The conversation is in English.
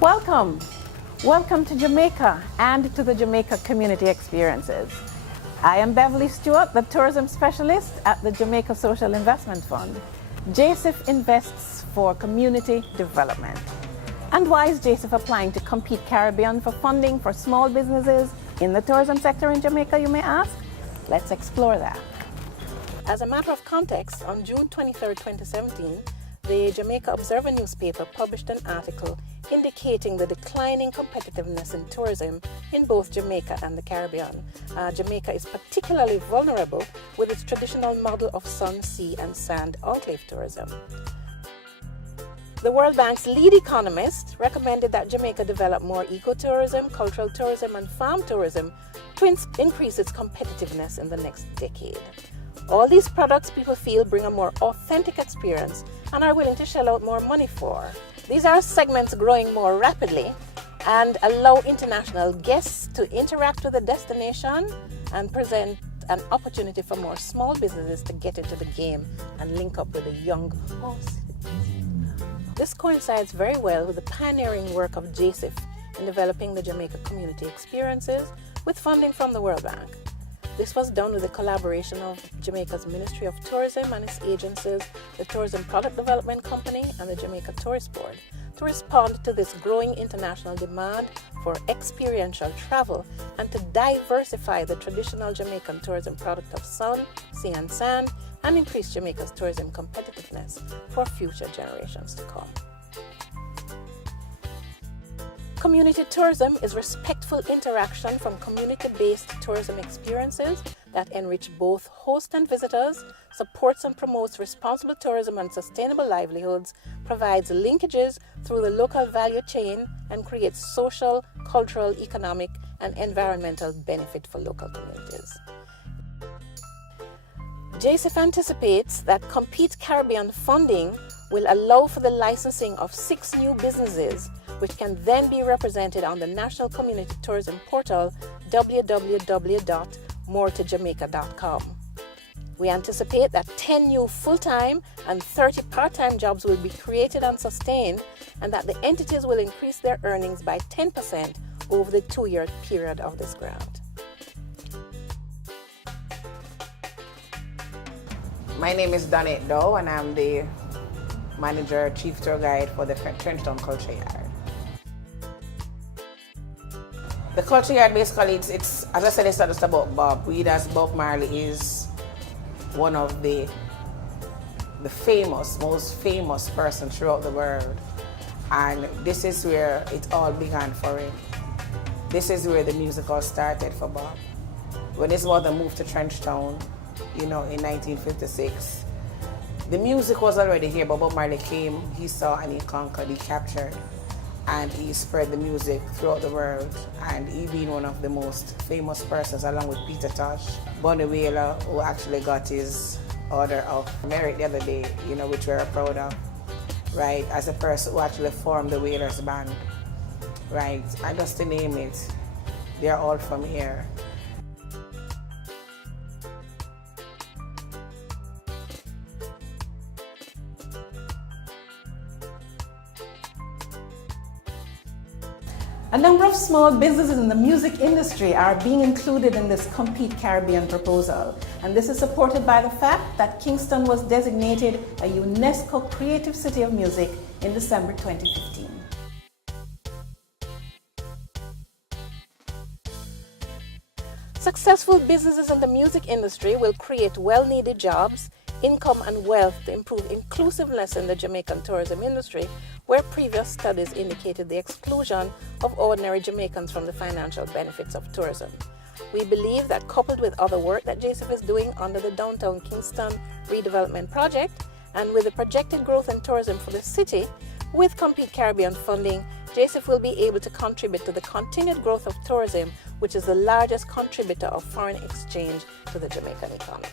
Welcome! Welcome to Jamaica and to the Jamaica Community Experiences. I am Beverly Stewart, the Tourism Specialist at the Jamaica Social Investment Fund. JSIF invests for community development. And why is JSIF applying to Compete Caribbean for funding for small businesses in the tourism sector in Jamaica, you may ask? Let's explore that. As a matter of context, on June 23, 2017, the Jamaica Observer newspaper published an article indicating the declining competitiveness in tourism in both Jamaica and the Caribbean. Jamaica is particularly vulnerable with its traditional model of sun, sea, and sand enclave tourism. The World Bank's lead economist recommended that Jamaica develop more ecotourism, cultural tourism, and farm tourism to increase its competitiveness in the next decade. All these products, people feel, bring a more authentic experience and are willing to shell out more money for. These are segments growing more rapidly and allow international guests to interact with the destination and present an opportunity for more small businesses to get into the game and link up with the young hosts. This coincides very well with the pioneering work of JSIF in developing the Jamaica Community Experiences with funding from the World Bank. This was done with the collaboration of Jamaica's Ministry of Tourism and its agencies, the Tourism Product Development Company and the Jamaica Tourist Board, to respond to this growing international demand for experiential travel and to diversify the traditional Jamaican tourism product of sun, sea and sand and increase Jamaica's tourism competitiveness for future generations to come. Community tourism is respectful interaction from community-based tourism experiences that enrich both hosts and visitors, supports and promotes responsible tourism and sustainable livelihoods, provides linkages through the local value chain, and creates social, cultural, economic, and environmental benefit for local communities. JSIF anticipates that Compete Caribbean funding will allow for the licensing of 6 new businesses, which can then be represented on the National Community Tourism Portal www.moretojamaica.com. We anticipate that 10 new full-time and 30 part-time jobs will be created and sustained, and that the entities will increase their earnings by 10% over the 2-year period of this grant. My name is Donette Dow, and I'm the Manager Chief Tour Guide for the Trenchtown Culture Yard. The Culture Yard, basically, it's as I said, it's not just about Bob. Bob Marley is one of the most famous person throughout the world. And this is where it all began for him. This is where the musical started for Bob. When his mother moved to Trenchtown, in 1956, the music was already here, but Bob Marley came, he saw and he conquered, he captured, and he spread the music throughout the world. And he being one of the most famous persons, along with Peter Tosh, Bunny Wailer, who actually got his Order of Merit the other day, which we're proud of, right? As a person who actually formed the Wailers band, right? And just to name it, they're all from here. A number of small businesses in the music industry are being included in this Compete Caribbean proposal, and this is supported by the fact that Kingston was designated a UNESCO Creative City of Music in December 2015. Successful businesses in the music industry will create well-needed jobs, income and wealth to improve inclusiveness in the Jamaican tourism industry, where previous studies indicated the exclusion of ordinary Jamaicans from the financial benefits of tourism. We believe that, coupled with other work that JSIF is doing under the Downtown Kingston Redevelopment Project and with the projected growth in tourism for the city, with Compete Caribbean funding, JSIF will be able to contribute to the continued growth of tourism, which is the largest contributor of foreign exchange to the Jamaican economy.